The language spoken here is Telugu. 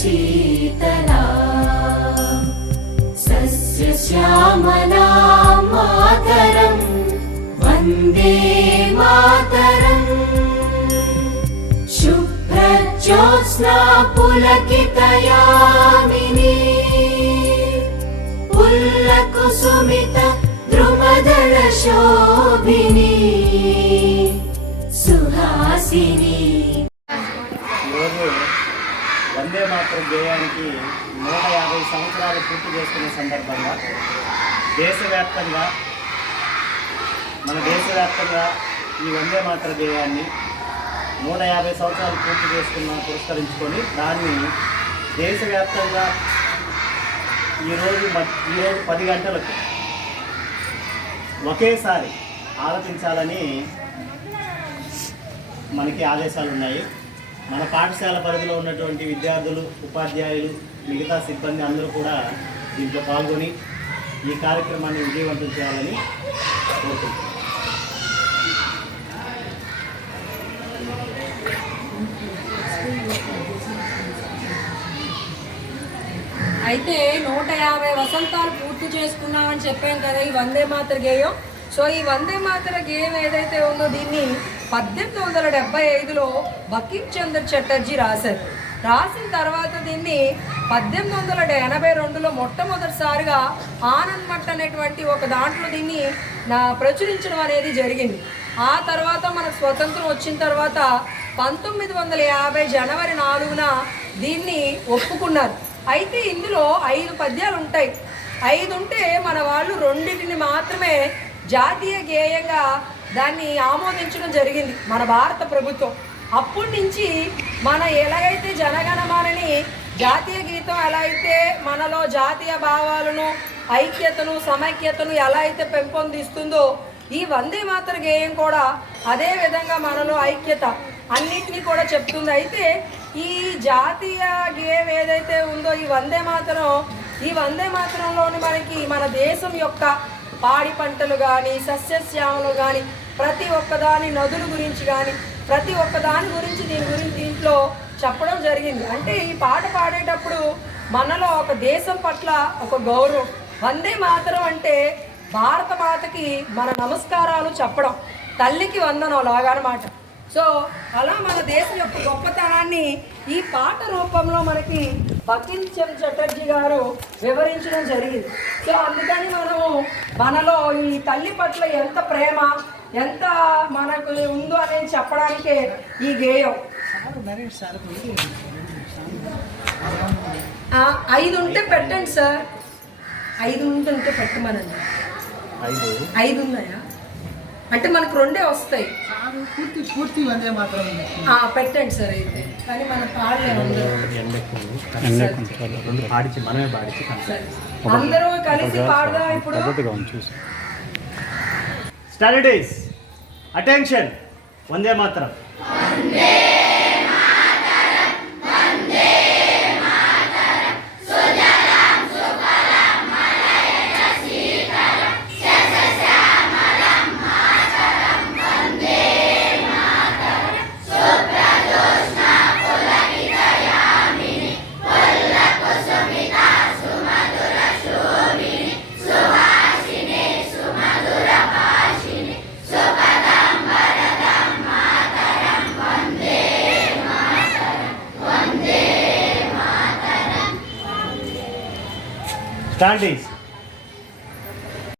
शीतला सस्यश्यामला मातरं वन्दे मातरम् शुभ्रज्योत्स्ना पुलकितयामिनी पुल्लकुसुमित द्रुमदलशोभिनी सुहासिनी। వందే మాతరం గేయానికి 150 సంవత్సరాలు పూర్తి చేసుకునే సందర్భంగా మన దేశవ్యాప్తంగా ఈ వందే మాతర గేయాన్ని 150 సంవత్సరాలు పూర్తి పురస్కరించుకొని దాన్ని దేశవ్యాప్తంగా ఈరోజు 10 గంటలకు ఒకేసారి ఆలపించాలని మనకి ఆదేశాలు ఉన్నాయి. మన పాఠశాల పరిధిలో ఉన్నటువంటి విద్యార్థులు, ఉపాధ్యాయులు, మిగతా సిబ్బంది అందరూ కూడా దీంట్లో పాల్గొని ఈ కార్యక్రమాన్ని విజయవంతం చేయాలని కోరుకుంటున్నాను. అయితే 150 వసంతాలు పూర్తి చేసుకున్నామని చెప్పాం కదా ఈ వందే మాతర గేయం. సో ఈ వందే మాతర గేయం ఏదైతే ఉందో దీన్ని 1875లో బంకిమ్ చంద్ర చటర్జీ రాసిన తర్వాత దీన్ని 1882లో మొట్టమొదటిసారిగా ఆనంద్ మఠ్ అనేటువంటి ఒక దాంట్లో దీన్ని ప్రచురించడం అనేది జరిగింది. ఆ తర్వాత మనకు స్వతంత్రం వచ్చిన తర్వాత 1950 జనవరి 4న దీన్ని ఒప్పుకున్నారు. అయితే ఇందులో 5 పద్యాలు ఉంటాయి. 5 ఉంటే మన వాళ్ళు 2 మాత్రమే జాతీయ గేయంగా దాన్ని ఆమోదించడం జరిగింది మన భారత ప్రభుత్వం. అప్పటి నుంచి మన ఎలాగైతే జనగణమనని జాతీయ గీతం ఎలా అయితే మనలో జాతీయ భావాలను, ఐక్యతను, సమైక్యతను ఎలా అయితే పెంపొందిస్తుందో ఈ వందే మాతర గేయం కూడా అదే విధంగా మనలో ఐక్యత అన్నిటినీ కూడా చెప్తుంది. అయితే ఈ జాతీయ గేయం ఏదైతే ఉందో ఈ వందే మాతరంలోని మనకి మన దేశం యొక్క పాడి పంటలు కానీ, సస్యశ్యామలు కానీ, ప్రతి ఒక్కదాని నదుల గురించి కానీ, ప్రతి ఒక్కదాని గురించి దీంట్లో చెప్పడం జరిగింది. అంటే ఈ పాట పాడేటప్పుడు మనలో ఒక దేశం పట్ల ఒక గౌరవం, వందే మాతరం అంటే భారత మాతకి మన నమస్కారాలు చెప్పడం, తల్లికి వందనం లాగనమాట. సో అలా మన దేశం యొక్క గొప్పతనాన్ని ఈ పాట రూపంలో మనకి బంకిమ్ చంద్ర చటర్జీ గారు వివరించడం జరిగింది. సో అందుకని మనలో ఈ తల్లి పట్ల ఎంత ప్రేమ, ఎంత మనకు ఉందో అనేది చెప్పడానికే ఈ గేయం. 5 ఉంటే పెట్టండి సార్, 5 ఉంటే పెట్టమనండి. 5 ఉన్నాయా అంటే మనకు 2 వస్తాయి. పూర్తి వందే మాత్రం పెట్టండి సార్. అయితే కానీ మనం పాడలేము, అందరూ కలిసి పాడదాం. ఇప్పుడు standardise attention, Vande Mataram. Standings.